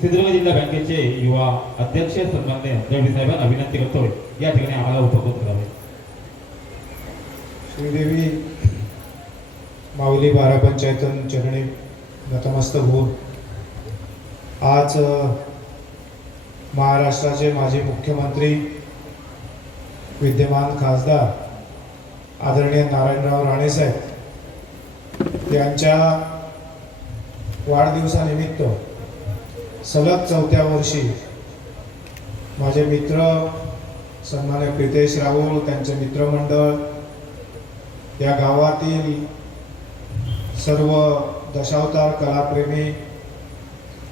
सिंधुदुर्ग जिल्हा बँकेचे युवा अध्यक्ष सन्मान्य दळवी साहेबांना विनंती करतोय. या ठिकाणी आम्हाला उपस्थित करावे श्रीदेवी माऊली बारा पंचायतन चरणी नतमस्तक होऊन आज महाराष्ट्राचे माजी मुख्यमंत्री विद्यमान खासदार आदरणीय नारायणराव राणेसाहेब यांच्या वाढदिवसानिमित्त सलग चौथ्या वर्षी माझे मित्र सन्मान्य प्रितेश राहुल त्यांचे मित्रमंडळ या गावातील सर्व दशावतार कलाप्रेमी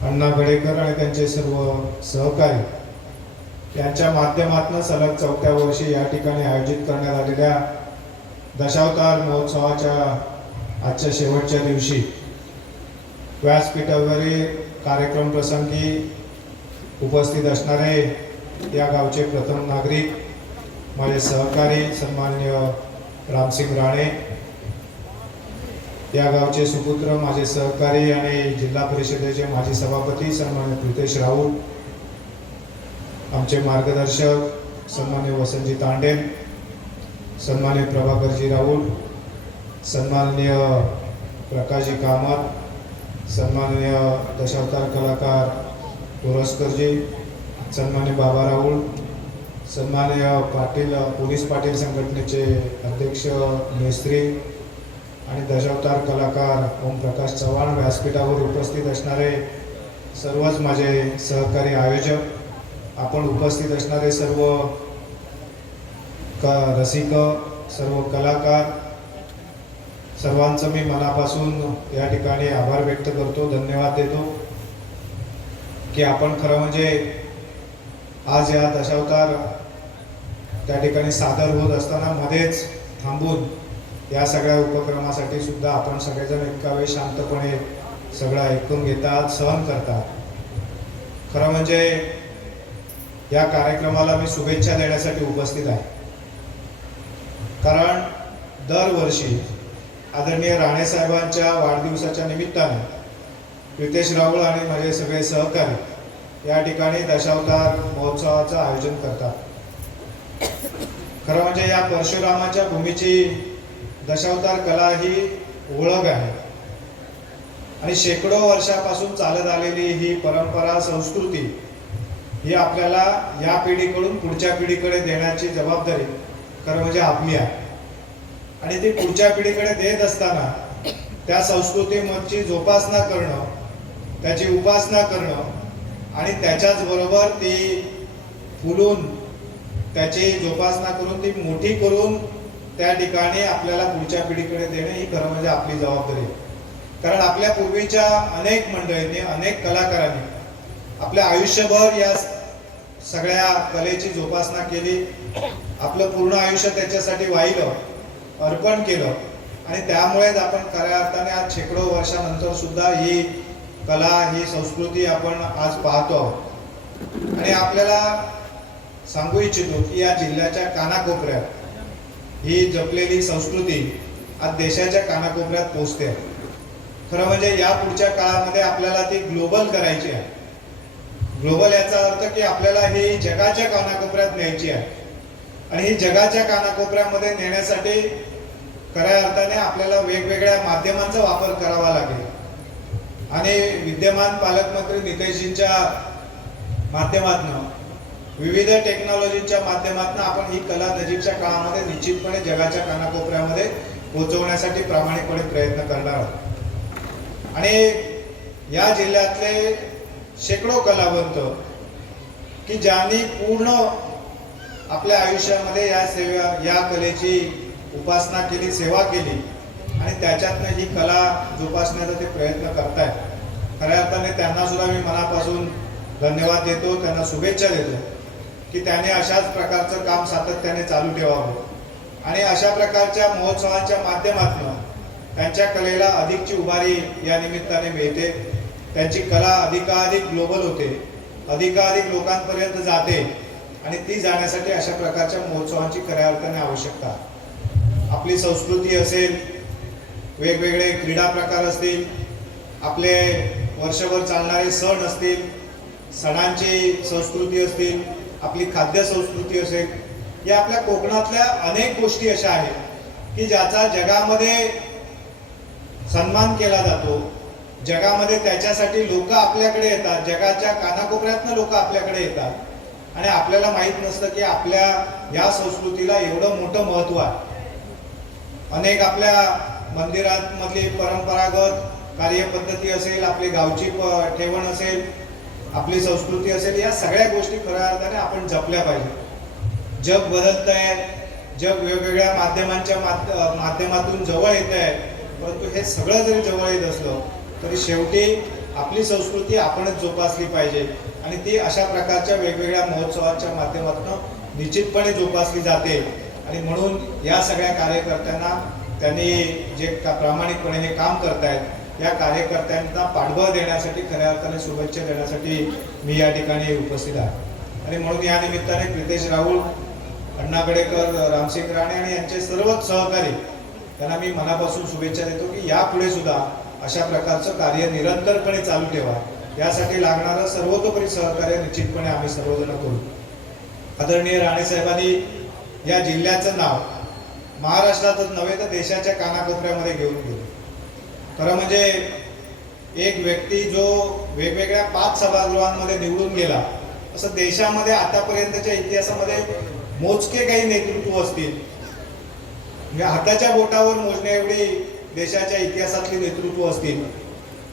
अण्णा गडेकर आणि त्यांचे सर्व सहकारी यांच्या माध्यमातून सलग चौथ्या वर्षी या ठिकाणी आयोजित करण्यात आलेल्या दशावतार महोत्सवाच्या आजच्या शेवटच्या दिवशी व्यासपीठावरील कार्यक्रम प्रसंगी उपस्थित असणारे या गावचे प्रथम नागरिक माझे सहकारी सन्मान्य रामसिंग राणे या गावचे सुपुत्र माझे सहकारी आणि जिल्हा परिषदेचे माजी सभापती सन्मान्य प्रितेश राऊत आमचे मार्गदर्शक सन्मान्य वसंतजी तांडे सन्मान्य प्रभाकरजी राऊत सन्माननीय प्रकाशजी कामत सन्माननीय दशावतार कलाकार पुरस्करजी सन्मान्य बाबा राऊळ सन्माननीय पाटील पोलीस पाटील संघटनेचे अध्यक्ष मेस्त्री आणि दशावतार कलाकार ओमप्रकाश चव्हाण व्यासपीठावर उपस्थित असणारे सर्वच माझे सहकारी आयोजक आपण उपस्थित असणारे सर्व क रसिक सर्व कलाकार सर्वांचं मी मनापासून या ठिकाणी आभार व्यक्त करतो धन्यवाद देतो की आपण खरं म्हणजे आज या दशावतार त्या ठिकाणी सादर होत असताना मध्येच थांबून या सगळ्या उपक्रमासाठी सुद्धा आपण सगळेजण इतका वेळ शांतपणे सगळं ऐकून घेतात सहन करतात. खरं म्हणजे या कार्यक्रमाला मी शुभेच्छा देण्यासाठी उपस्थित आहे. कारण दरवर्षी आदरणीय राणेसाहेबांच्या वाढदिवसाच्या निमित्ताने प्रितेश राहुल आणि माझे सगळे सहकारी या ठिकाणी दशावतार महोत्सवाचं आयोजन करतात. खरं म्हणजे या परशुरामाच्या भूमीची दशावतार कला ही ओळख आहे. आणि शेकडो वर्षापासून चालत आलेली ही परंपरा संस्कृती ही आपल्याला या पिढीकडून पुढच्या पिढीकडे देण्याची जबाबदारी खरं म्हणजे आपली आहे. आणि ती पुढच्या पिढीकडे देत असताना त्या संस्कृतीमधची जोपासना करणं त्याची उपासना करणं आणि त्याच्याच बरोबर ती फुलून त्याची जोपासना करून ती मोठी करून त्या ठिकाणी आपल्याला पुढच्या पिढीकडे देणे ही खरं म्हणजे आपली जबाबदारी आहे. कारण आपल्या पूर्वीच्या अनेक मंडळींनी अनेक कलाकारांनी आपल्या आयुष्यभर या सगळ्या कलेची जोपासना केली. आपलं पूर्ण आयुष्य त्याच्यासाठी वाहिलं. अर्पण केलं. आणि त्यामुळेच आपण खऱ्या अर्थाने आज शेकडो वर्षानंतर सुद्धा ही कला ही संस्कृती आपण आज पाहतो आहोत. आणि आपल्याला सांगू इच्छितो की या जिल्ह्याच्या कानाकोपऱ्यात ही जपलेली संस्कृती आज देशाच्या कानाकोपऱ्यात पोहोचते आहे खरं म्हणजे या पुढच्या काळामध्ये आपल्याला ती ग्लोबल करायची आहे. ग्लोबल याचा अर्थ की आपल्याला ही जगाच्या कानाकोपऱ्यात न्यायची आहे. आणि ही जगाच्या कानाकोपऱ्यामध्ये नेण्यासाठी खऱ्या अर्थाने आपल्याला वेगवेगळ्या माध्यमांचा वापर करावा लागेल. आणि विद्यमान पालकमंत्री नितेशजींच्या माध्यमातून विविध टेक्नॉलॉजीच्या माध्यमातून आपण ही कला नजीकच्या काळामध्ये निश्चितपणे जगाच्या कानाकोपऱ्यामध्ये पोहोचवण्यासाठी प्रामाणिकपणे प्रयत्न करणार आहोत. आणि या जिल्ह्यातले शेकडो कलावंत की ज्यांनी पूर्ण आपल्या आयुष्यामध्ये या सेवा या कलेची उपासना केली सेवा केली. आणि त्याच्यातनं ही कला जोपासण्याचा ते प्रयत्न करतायत. खऱ्या अर्थाने त्यांना सुद्धा मी मनापासून धन्यवाद देतो त्यांना शुभेच्छा देतो की त्याने अशाच प्रकारचं काम सातत्याने चालू ठेवावं. आणि अशा प्रकारच्या महोत्सवांच्या माध्यमातून त्यांच्या कलेला अधिकची उभारी या निमित्ताने मिळते. त्यांची कला अधिकाधिक ग्लोबल होते. अधिकाधिक लोकांपर्यंत जाते. आणि ती जाण्यासाठी अशा प्रकारच्या महोत्सवांची खऱ्या अर्थाने आवश्यकता. आपली संस्कृती असेल वेगवेगळे क्रीडा प्रकार असतील आपले वर्षभर चालणारे सण असतील सणांची संस्कृती असतील आपली खाद्य संस्कृती असेल या आपल्या कोकणातल्या अनेक गोष्टी अशा आहेत की ज्याचा जगामध्ये सन्मान केला जातो. जगामध्ये त्याच्यासाठी लोक आपल्याकडे येतात जगाच्या कानाकोपऱ्यातनं लोक आपल्याकडे येतात. आणि आपल्याला माहीत नसतं की आपल्या या संस्कृतीला एवढं मोठं महत्त्व आहे. अनेक आपल्या मंदिरातमधली परंपरागत कार्यपद्धती असेल आपली गावची प- ठेवण असेल आपली संस्कृती असेल या सगळ्या गोष्टी खऱ्या अर्थाने आपण जपल्या पाहिजे. जग बदलत आहे जग वेगवेगळ्या माध्यमांच्या माध्यमातून जवळ येत आहे परंतु हे सगळं जरी जवळ येत असलं तरी शेवटी आपली संस्कृती आपणच जोपासली पाहिजे. आणि ती अशा प्रकारच्या वेगवेगळ्या महोत्सवाच्या माध्यमातून निश्चितपणे जोपासली जाते. आणि म्हणून या सगळ्या कार्यकर्त्यांना त्यांनी जे का प्रामाणिकपणे हे काम करतायत या कार्यकर्त्यांना पाठबळ देण्यासाठी खऱ्या अर्थाने शुभेच्छा देण्यासाठी मी या ठिकाणी उपस्थित आहे. आणि म्हणून या निमित्ताने प्रितेश राहुल अण्णा गडेकर रामसिंग राणे आणि यांचे सर्वच सहकारी त्यांना मी मनापासून शुभेच्छा देतो की यापुढे सुद्धा अशा प्रकारचं कार्य निरंतरपणे चालू ठेवा. यासाठी लागणारं सर्वतोपरी सहकार्य निश्चितपणे आम्ही सर्वजण करू. आदरणीय राणेसाहेबांनी या जिल्ह्याचं नाव महाराष्ट्रातच नव्हे तर देशाच्या कानाकोपऱ्यामध्ये घेऊन गेलो. खरं म्हणजे एक व्यक्ती जो वेगवेगळ्या पाच सभागृहांमध्ये निवडून गेला असं देशामध्ये आतापर्यंतच्या इतिहासामध्ये मोजके काही नेतृत्व असतील. म्हणजे हाताच्या बोटावर मोजण्या एवढी देशाच्या इतिहासातले नेतृत्व असतील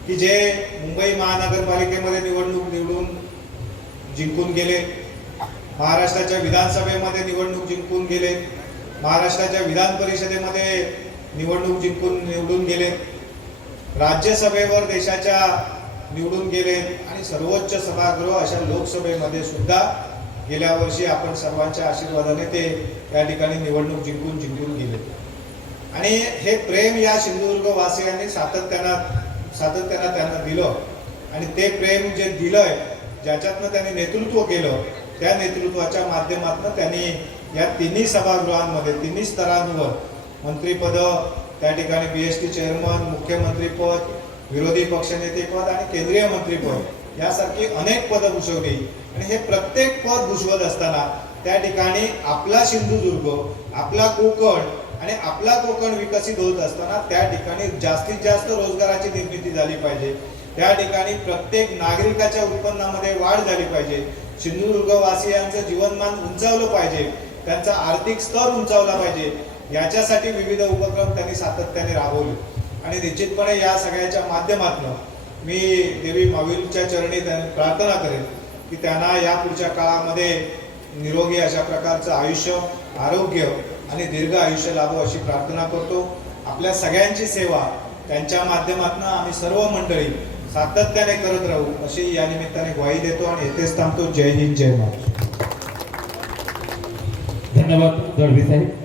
की जे मुंबई महानगरपालिकेमध्ये निवडणूक निवडून जिंकून गेले महाराष्ट्राच्या विधानसभेमध्ये निवडणूक जिंकून गेले महाराष्ट्राच्या विधान परिषदेमध्ये निवडणूक जिंकून निवडून गेले राज्यसभेवर देशाच्या निवडून गेले आणि सर्वोच्च सभागृह अशा लोकसभेमध्ये सुद्धा गेल्या वर्षी आपण सर्वांच्या आशीर्वादाने ते त्या ठिकाणी निवडणूक जिंकून जिंकून गेले. आणि हे प्रेम या सिंधुदुर्ग वासियांनी सातत्यानं सातत्यानं त्यांना दिलं. आणि ते प्रेम जे दिलंय ज्याच्यातनं त्यांनी नेतृत्व केलं त्या नेतृत्वाच्या माध्यमातून त्यांनी या तिन्ही सभागृहांमध्ये तिन्ही स्तरांवर मंत्रीपद त्या ठिकाणी बी एस टी चेअरमन मुख्यमंत्रीपद विरोधी पक्षनेतेपद आणि केंद्रीय मंत्रीपद यासारखी अनेक पदं भूषवली. आणि हे प्रत्येक पद भूषवत असताना त्या ठिकाणी आपला सिंधुदुर्ग आपला कोकण आणि आपला कोकण विकसित होत असताना त्या ठिकाणी जास्तीत जास्त रोजगाराची निर्मिती झाली पाहिजे. त्या ठिकाणी प्रत्येक नागरिकाच्या उत्पन्नामध्ये वाढ झाली पाहिजे. सिंधुदुर्गवासियांचं जीवनमान उंचावलं पाहिजे. त्यांचा आर्थिक स्तर उंचावला पाहिजे. याच्यासाठी विविध उपक्रम त्यांनी सातत्याने राबवले. आणि निश्चितपणे या सगळ्याच्या माध्यमातून मी देवी माऊलीच्या चरणी प्रार्थना करेन की त्यांना या पुढच्या काळामध्ये निरोगी अशा प्रकारचं आयुष्य आरोग्य आणि दीर्घ आयुष्य लाभो अशी प्रार्थना करतो. आपल्या सगळ्यांची सेवा त्यांच्या माध्यमातून आम्ही सर्व मंडळी सातत्याने करत राहू अशी या निमित्ताने ग्वाही देतो आणि येथेच थांबतो. जय हिंद जय महाराज धन्यवाद साहेब.